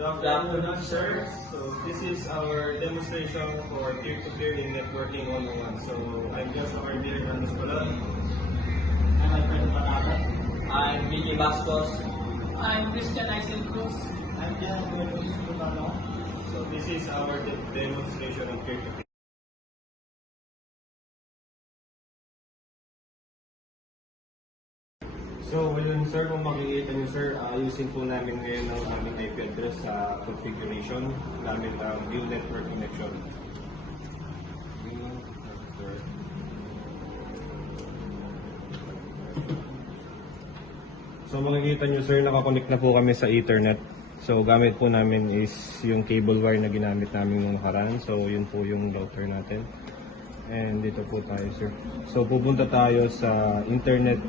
Good afternoon, sir. So this is our demonstration for peer-to-peer in networking 101. So I'm Joshua Cardier Randos Colon. I'm Alfredo Patata. I'm Vicky Bastos. I'm Christian Aisel Cruz. I'm Jan Luis Cubano. So this is our demonstration of peer-to-peer. So, ayun sir, kung makikita nyo sir, ayusin po namin ngayon ang aming IP address sa configuration gamit ang View Network Connection. So, makikita nyo sir, nakakonect na po kami sa Ethernet. So, gamit po namin is yung cable wire na ginamit namin nung nakaraan. So, yun po yung router natin. And dito po tayo sir. So, pupunta tayo sa Internet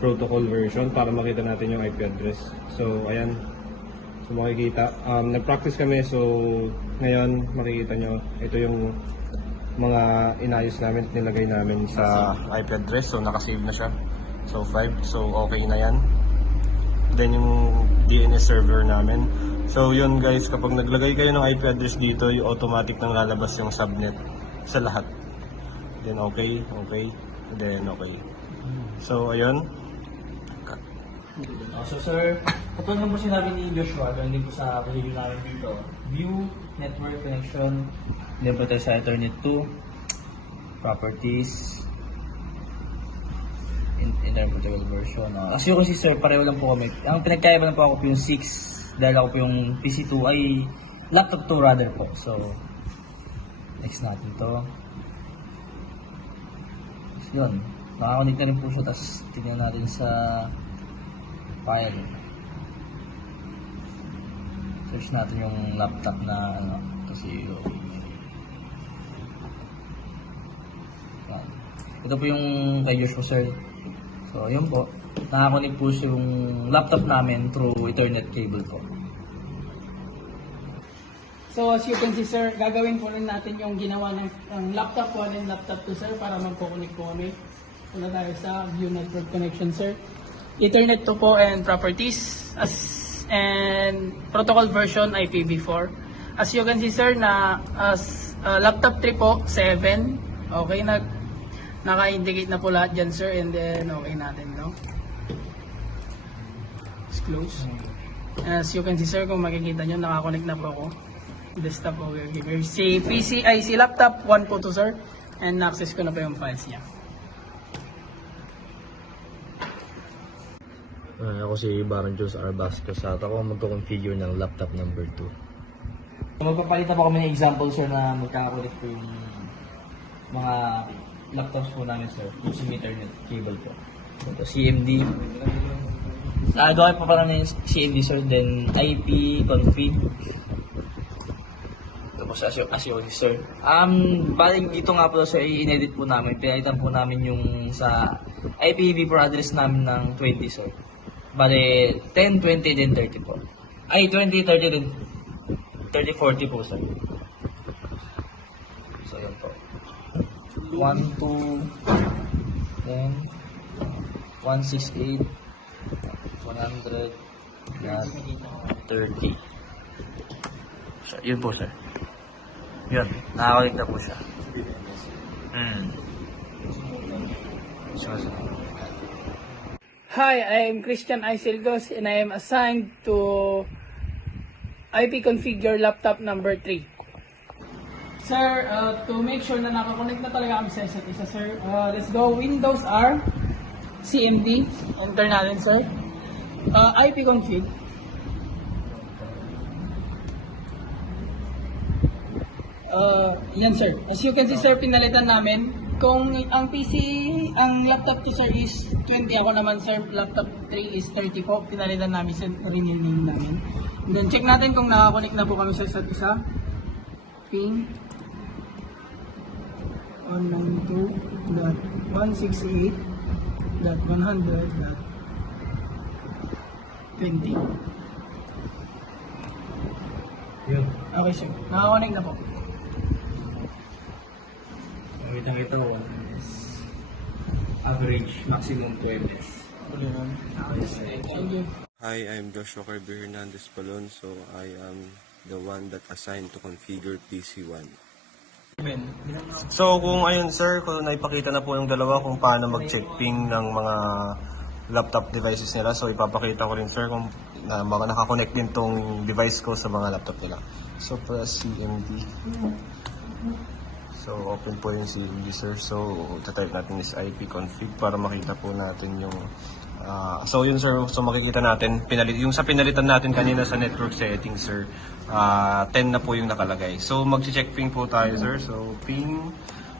protocol version para makita natin yung IP address. So, ayan. So, makikita. Nag-practice kami. So, ngayon, makikita nyo, ito yung mga inayos namin, nilagay namin sa IP address. So, nakasave na siya. So, 5. So, okay na yan. Then, yung DNS server namin. So, yun guys, kapag naglagay kayo ng IP address dito, yung automatic nang lalabas yung subnet sa lahat. Then, okay. Then, okay. So, ayun. So sir, katulad ng po sinabi ni Joshua, ganoon din po sa video namin dito. View, network connection, then po tayo sa Ethernet 2, properties, Internet Protocol version. As you can see sir, pareho lang po kami. Ang pinagkaiba lang po ako po yung 6, dahil ako po yung PC2 ay laptop 2 rather po. So, next natin to. So, yun. Nakakonect na rin po siya, tapos tingnan natin sa file. Search natin yung laptop na ano, kasi ito po yung kay Joshua sir. So yun po, nakakonect po siya yung laptop namin through Ethernet cable po. So as you can see sir, gagawin po rin natin yung ginawa ng laptop 1 and laptop 2 sir para magko-connect po kami. Una tayo sa View Network Connection sir. Ethernet 2 po and properties and protocol version IPv4. As you can see sir na laptop 3 po 7. Okay, naka-indicate na po lahat dyan sir, and then okay natin no. Let's close. As you can see sir, kung makikita nyo, naka-connect na po ako. Desktop po. Si PC ay si laptop 1 po to sir, and na-access ko na po yung files niya. Ako si Baron Jules R. Bastos at ako magko-configure ng laptop number 2. Magpapalitan po kami ng example sir na magkakakulit po yung mga laptops po namin sir using Ethernet cable po. So, CMD. Gawin po pala ng CMD sir, then IP config. Tapos as you sir. Bali dito nga po sir, i-edit po namin. Pinalitan po namin yung sa IPv4 address namin ng 20 sir. Bale, 10, 20, then 30 po. Ay, 20, 30, then 30, 40 po, sir. So, yun po. 1, 2, then 168, 100, yan, 30. So, yun po, sir. Yun, nakakalik na po siya. So. Hi, I am Christian Aisel Cruz and I am assigned to IP configure laptop number 3. Sir, to make sure na nakakonect na talaga kami sa isa't isa, sir, let's go Windows R, CMD, enter natin, sir. IP config. Yan, sir. As you can see, sir, pinalitan namin. Kung ang PC, ang laptop to sir is 20, ako naman sir, laptop 3 is 30 po. Pinalitan namin sir, rename namin. And then check natin kung nakakonect na po kami sa isa't isa. Ping 192.168.100.20. Yun. Okay sir, nakakonect na po. Ito, 1 MS. Average, maximum 2 MS. Okay, thank you. Hi, I'm Joshua Kirby Hernandez Palon. So I am the one that assigned to configure PC1. So kung ayun sir, kung naipakita na po yung dalawa kung paano mag-check ping ng mga laptop devices nila. So ipapakita ko rin sir kung na mga nakakonect din tong device ko sa mga laptop nila. So press CMD. So open po yung CMD sir. So type natin is ipconfig para makita po natin yung so yun sir, so makikita natin yung sa pinalitan natin kanina sa network settings sir, 10 na po yung nakalagay. So mag-check ping po tayo sir. So ping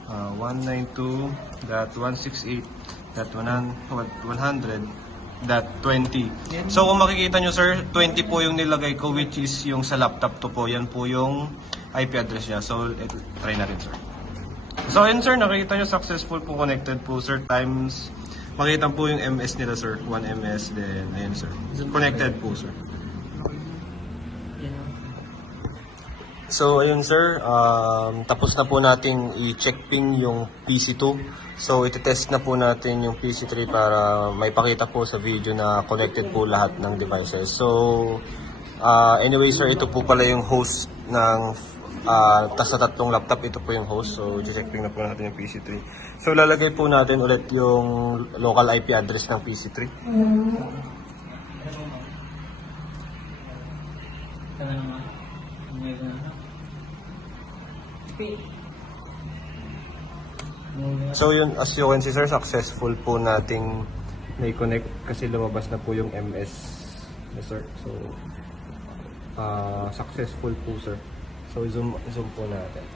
192.168.100.20. So kung makikita nyo sir, 20 po yung nilagay ko, which is yung sa laptop to po. Yan po yung IP address niya. So try natin sir. So yun sir, nakikita nyo successful po connected po sir, times makita po yung MS nila sir, 1 MS, then ayun sir, connected po sir. So ayun sir, tapos na po natin i-check ping yung PC2. So iti-test na po natin yung PC3 para may pakita po sa video na connected po lahat ng devices. So anyway sir, ito po pala yung host ng sa tatlong laptop, ito po yung host. So i-check ping na po natin yung PC3. So lalagay po natin ulit yung local IP address ng PC3. So yun, as you can see sir, successful po nating na-connect kasi lumabas na po yung MS na sir. So successful po sir. So zoom po natin.